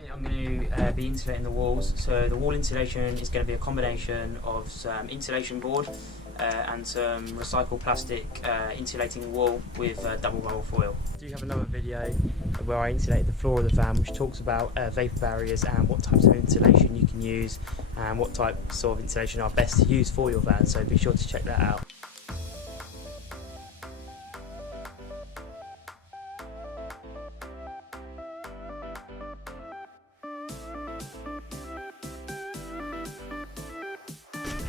Today I'm going to be insulating the walls. So the wall insulation is going to be a combination of some insulation board and some recycled plastic insulating wall with double bubble foil. I do have another video where I insulate the floor of the van, which talks about vapour barriers and what types of insulation you can use and what types of insulation are best to use for your van, so be sure to check that out.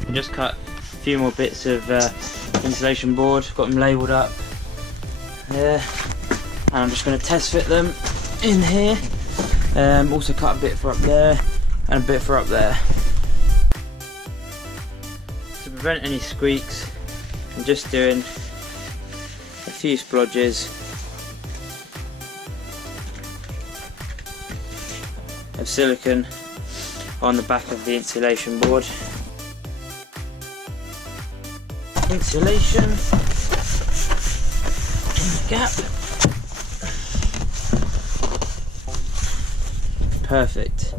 I just cut a few more bits of insulation board, got them labelled up there, and I'm just going to test fit them in here. Also cut a bit for up there and a bit for up there. To prevent any squeaks, I'm just doing a few splodges of silicone on the back of the insulation board. Insulation in the gap. Perfect.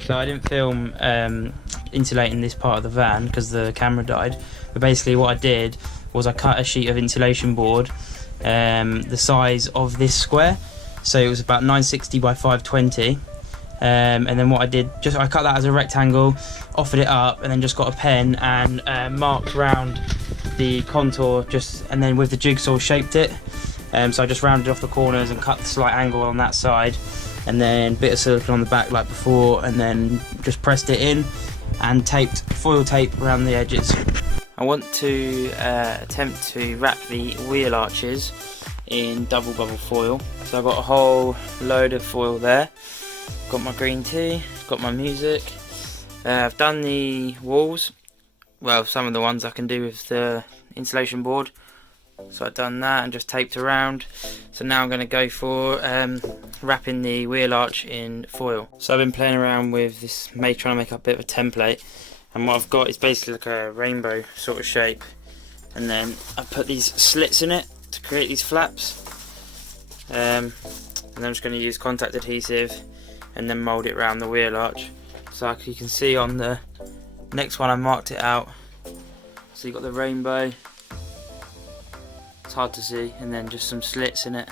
So I didn't film insulating this part of the van because the camera died, but basically what I did was I cut a sheet of insulation board the size of this square, so it was about 960 by 520, and then what I did, I cut that as a rectangle, offered it up, and then just got a pen and marked round the contour, and then with the jigsaw shaped it. So I just rounded off the corners and cut the slight angle on that side, and then bit of silicone on the back like before, and then just pressed it in and taped foil tape around the edges. I want to attempt to wrap the wheel arches in double bubble foil. So I've got a whole load of foil there. Got my green tea, got my music. I've done the walls. Well, some of the ones I can do with the insulation board. So I've done that and just taped around. So now I'm going to go for wrapping the wheel arch in foil. So I've been playing around with this, trying to make up a bit of a template, and what I've got is basically like a rainbow sort of shape, and then I put these slits in it to create these flaps, and I'm just going to use contact adhesive and then mould it around the wheel arch. So like you can see on the next one I marked it out, so you've got the rainbow, it's hard to see, and then just some slits in it.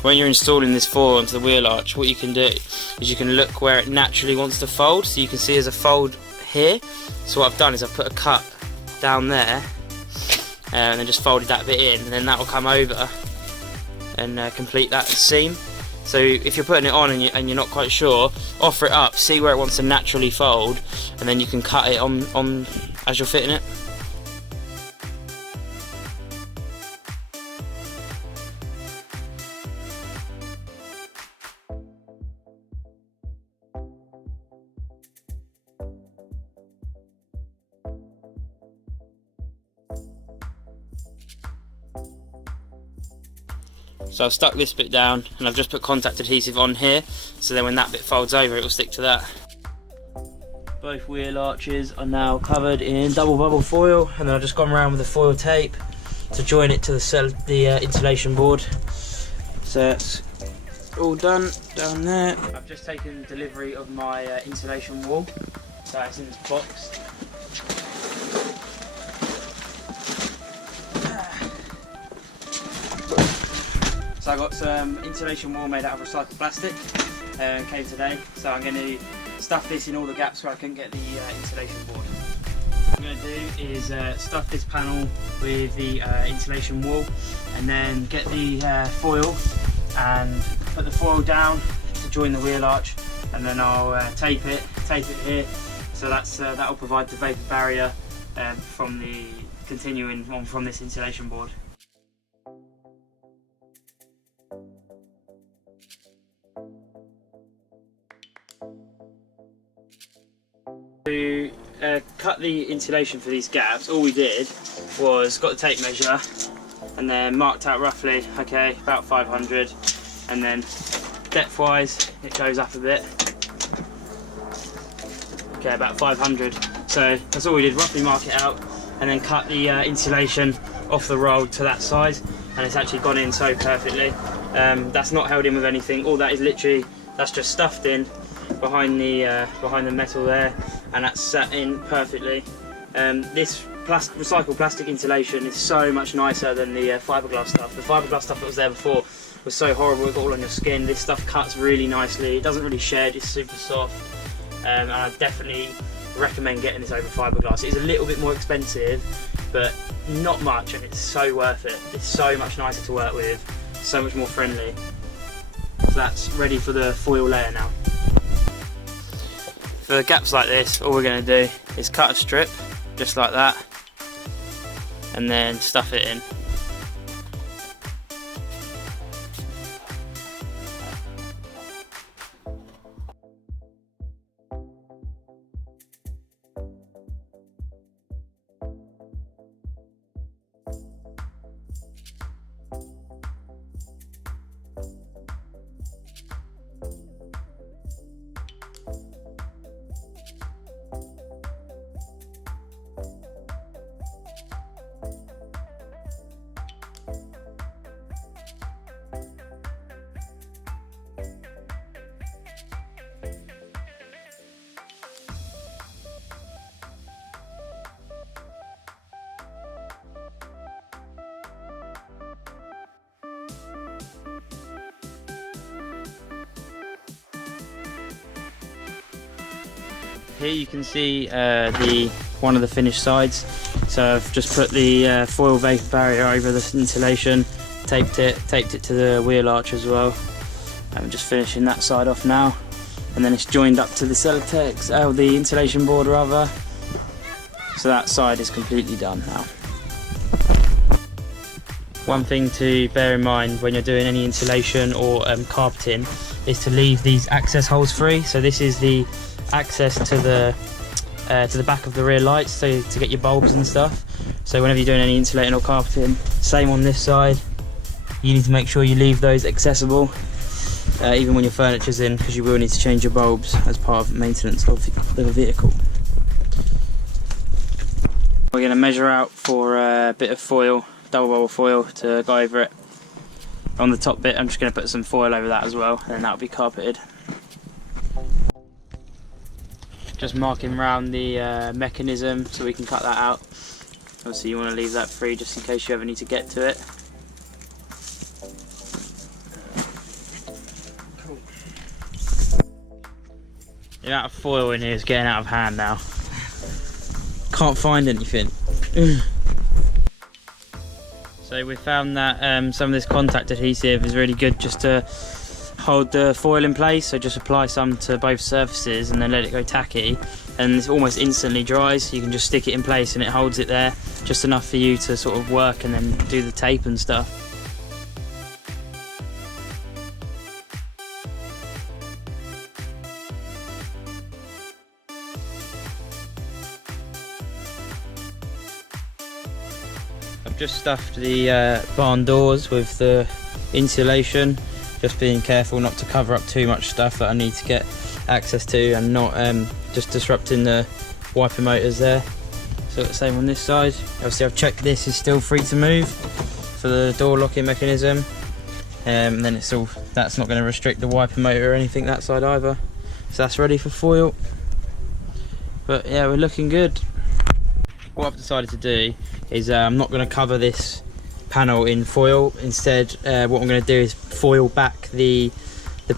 When you're installing this foil onto the wheel arch, what you can do is you can look where it naturally wants to fold. So you can see there's a fold here. So what I've done is I've put a cut down there and then just folded that bit in, and then that will come over and complete that seam. So if you're putting it on and you're not quite sure, offer it up, see where it wants to naturally fold, and then you can cut it on as you're fitting it. So I've stuck this bit down and I've just put contact adhesive on here, so then when that bit folds over it will stick to that. Both wheel arches are now covered in double bubble foil, and then I've just gone around with the foil tape to join it to the insulation board. So it's all done down there. I've just taken delivery of my insulation wall, so it's in this box. So I got some insulation wall made out of recycled plastic, came today, so I'm going to stuff this in all the gaps where I couldn't get the insulation board. What I'm going to do is stuff this panel with the insulation wall, and then get the foil and put the foil down to join the wheel arch, and then I'll tape it here, so that'll provide the vapour barrier from the continuing on from this insulation board. To cut the insulation for these gaps, all we did was got the tape measure and then marked out roughly, okay, about 500, and then depth wise it goes up a bit, okay, about 500. So that's all we did, roughly mark it out and then cut the insulation off the roll to that size, and it's actually gone in so perfectly. That's not held in with anything, all that is literally, that's just stuffed in behind the metal there, and that's sat in perfectly. This recycled plastic insulation is so much nicer than the fiberglass stuff. The fiberglass stuff that was there before was so horrible, it got all on your skin. This stuff cuts really nicely, it doesn't really shed, it's super soft, and I definitely recommend getting this over fiberglass. It is a little bit more expensive, but not much, and it's so worth it. It's so much nicer to work with, so much more friendly. So that's ready for the foil layer now. For gaps like this, all we're going to do is cut a strip, just like that, and then stuff it in. Here you can see one of the finished sides. So I've just put the foil vapor barrier over the insulation, taped it to the wheel arch as well. I'm just finishing that side off now, and then it's joined up to the Celotex, the insulation board rather. So that side is completely done now. One thing to bear in mind when you're doing any insulation or carpeting is to leave these access holes free. So this is the access to the back of the rear lights, so to get your bulbs and stuff. So whenever you're doing any insulating or carpeting, same on this side, you need to make sure you leave those accessible, even when your furniture's in, because you will need to change your bulbs as part of maintenance of the vehicle. We're going to measure out for a bit of foil, double bubble foil, to go over it. On the top bit I'm just going to put some foil over that as well, and then that'll be carpeted. Just marking around the mechanism so we can cut that out. Obviously you want to leave that free just in case you ever need to get to it. Cool. The amount of foil in here is getting out of hand now. Can't find anything. So we found that some of this contact adhesive is really good just to hold the foil in place, so just apply some to both surfaces and then let it go tacky, and it almost instantly dries, so you can just stick it in place and it holds it there just enough for you to sort of work and then do the tape and stuff. I've just stuffed the barn doors with the insulation, just being careful not to cover up too much stuff that I need to get access to, and not just disrupting the wiper motors there. So the same on this side. Obviously I've checked this is still free to move for the door locking mechanism, and then that's not going to restrict the wiper motor or anything that side either. So that's ready for foil. But yeah, we're looking good. What I've decided to do is I'm not going to cover this panel in foil. Instead, what I'm going to do is foil back the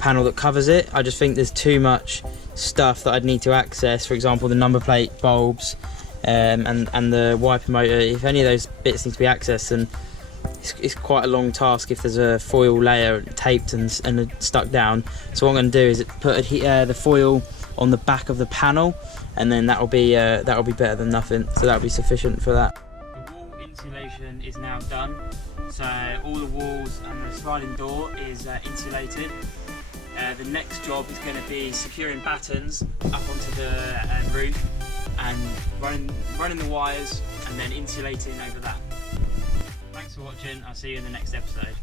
panel that covers it. I just think there's too much stuff that I'd need to access, for example the number plate, bulbs, and the wiper motor. If any of those bits need to be accessed, then it's quite a long task if there's a foil layer taped and stuck down. So what I'm going to do is put the foil on the back of the panel, and then that'll be better than nothing. So that'll be sufficient for that. The wall insulation is now done. So all the walls and the sliding door is insulated. The next job is going to be securing battens up onto the roof and running the wires and then insulating over that. Thanks for watching. I'll see you in the next episode.